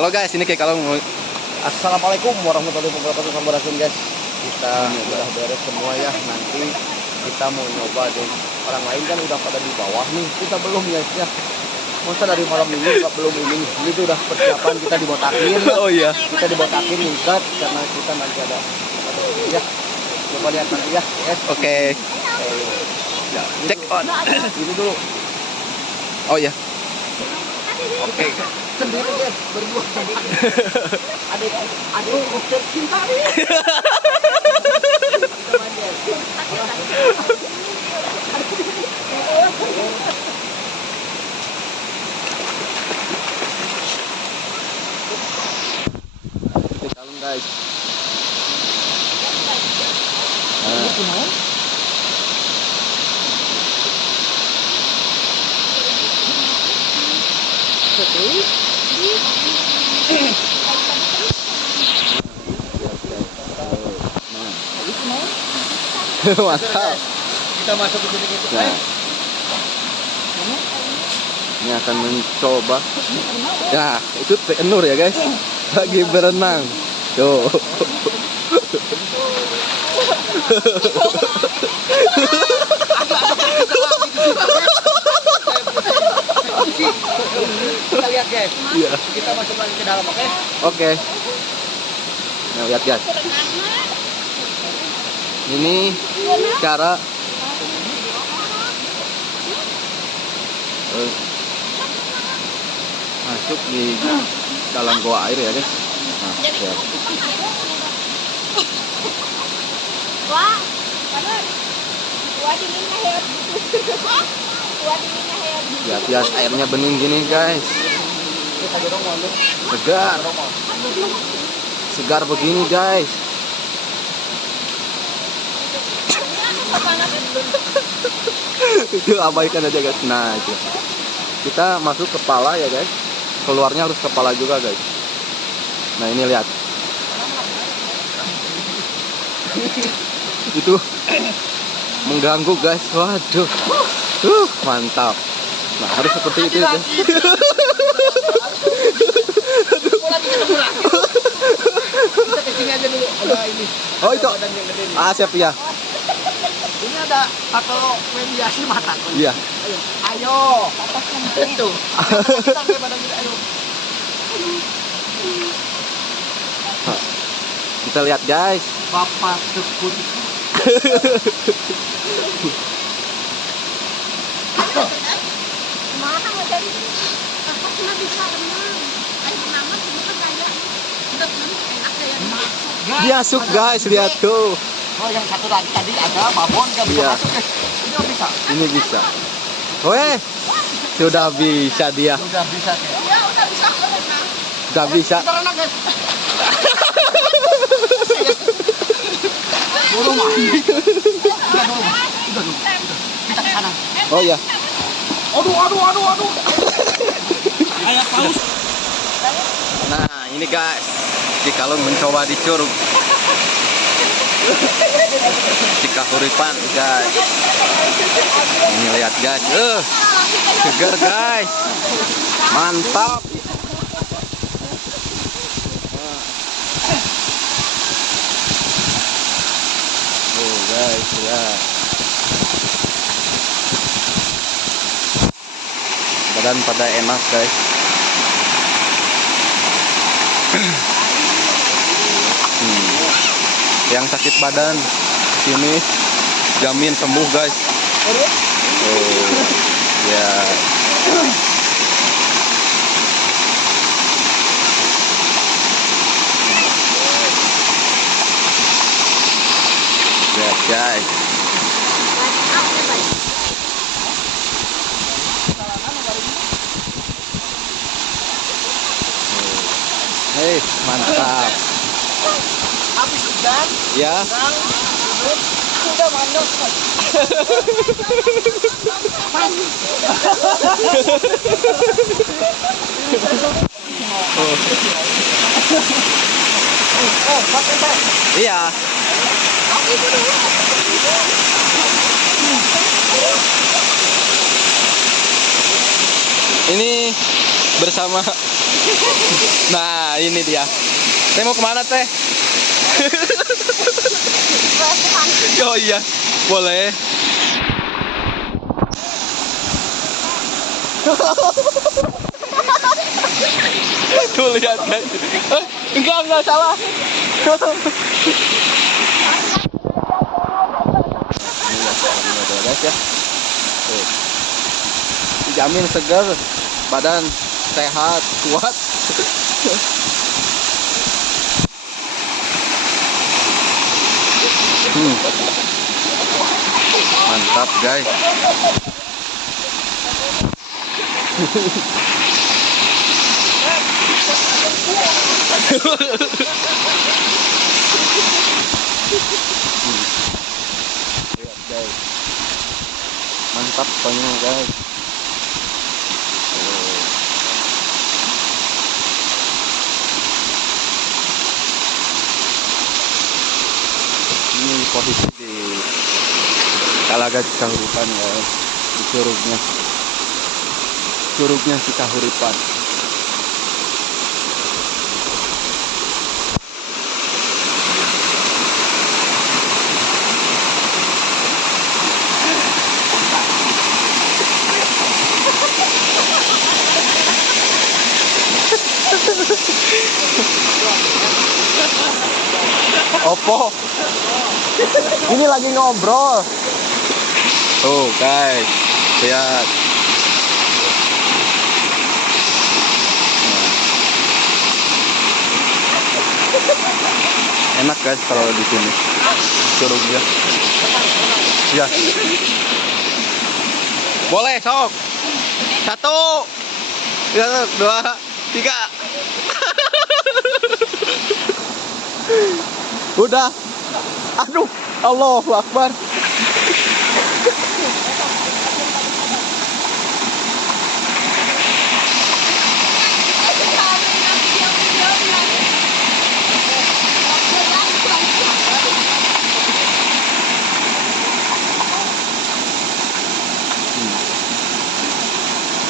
Halo guys, ini kayak kalau mau Assalamualaikum warahmatullahi wabarakatuh. Sampurasun guys. Kita udah beres semua ya. Nanti kita mau nyoba deh. Orang lain kan udah pada di bawah nih. Kita belum guys ya. Masa dari malam minggu kita belum ini. Ini tuh udah persiapan kita dibotakin. Oh iya. Kita dibotakin ningkat karena kita nanti ada ya. Coba lihat nanti ya. Yes. Oke. Ya, Check on. Ini dulu. Oh iya. Oke. Sendiri guys, berdua. Adik tercinta nih. Kita main guys. Kalung guys. Mantap. Kita masuk ke sini gitu. Nah, ini akan mencoba. Ya, itu Teh Nur ya guys. Lagi berenang. Tuh. Kita lihat guys. Iya. Kita masuk lagi ke dalam, oke? Oke. Nah, lihat guys. Ini cara masuk di dalam goa air ya guys. Nah, lihat. Wah, dinginnya hebat. Wah, dinginnya hebat. Lihat airnya bening gini guys. Segar. Segar begini guys. Itu abaikan aja guys. Nah itu kita masuk kepala ya guys, keluarnya harus kepala juga guys. Nah ini lihat itu mengganggu guys. Waduh, mantap. Nah harus seperti itu guys. Kita ke sini aja dulu. Ada ini. Oh itu siap ya. Ini ada atau mediasi mata. Iya. Ayo. Itu. Kita ke badan kita, ayo. Kita lihat guys. Bapak Tekun. Mana mau jadi apa cuma bisa renang. Air nama cuma kan kayak udah enak kayak Diasuk guys, lihat tuh. Oh yang satu lagi tadi ada babon nggak bisa Iya. masuk guys. Ini nggak bisa. Ini bisa. Weh, sudah bisa dia. Udah bisa guys. ya udah bisa renang. Sudah bisa. Kita renang guys. Buru mandi. Udah dulu. Kita ke sana. Oh ya. Aduh. Kayak paus. Nah ini guys, si Kalung mencoba di Curug. Si Kahuripan guys. Ini lihat guys, segar guys, mantap. Oh guys, ya. Badan pada enak guys. Yang sakit badan sini jamin sembuh guys. Oh ya. Lihat guys. Hei, mantap. Habis hujan. Ya. Sudah mandok. Iya. Ini bersama. Nah, ini dia. Teh mau kemana teh? Oh iya, boleh. Tuh lihat guys. Enggak salah. Ini guys ya. Tuh. Dijamin segar, badan sehat, kuat. Mantap guys. Lihat guys, mantap pokoknya guys. Ini posisi di Talaga Cikahuripan guys, di curugnya Cikahuripan. Opo, ini lagi ngobrol. Tuh guys, lihat. Enak guys kalau di sini curugnya. Ya. Boleh sok. 1, 2, 3. Udah. Aduh, Allahu Akbar.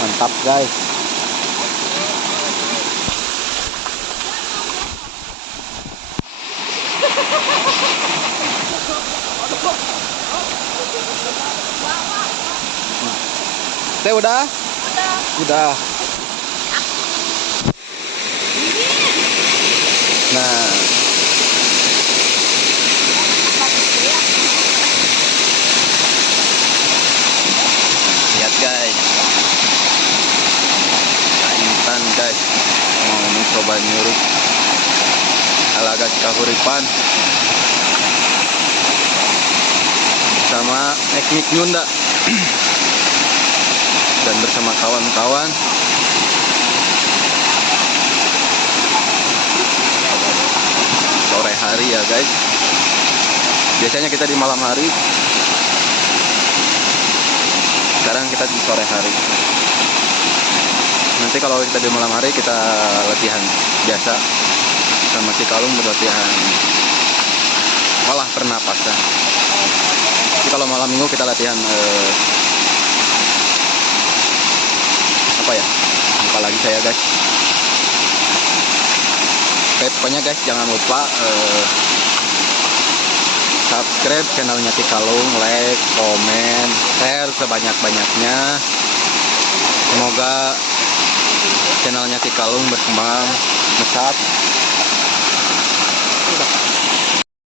Mantap guys. Teh udah? Udah. Nah. Lihat guys. Intan guys. Mau mencoba nyuruk Talaga Cikahuripan sama Eknik Nyunda. Dan bersama kawan-kawan sore hari ya guys. Biasanya kita di malam hari, sekarang kita di sore hari. Nanti kalau kita di malam hari kita latihan biasa sama Cikalung, berlatihan olah pernapasan. Jadi kalau malam minggu kita latihan apa ya, lupa lagi saya guys. Oke, pokoknya guys jangan lupa subscribe channelnya Cikalung, like, komen, share sebanyak-banyaknya. Semoga channelnya Cikalung berkembang pesat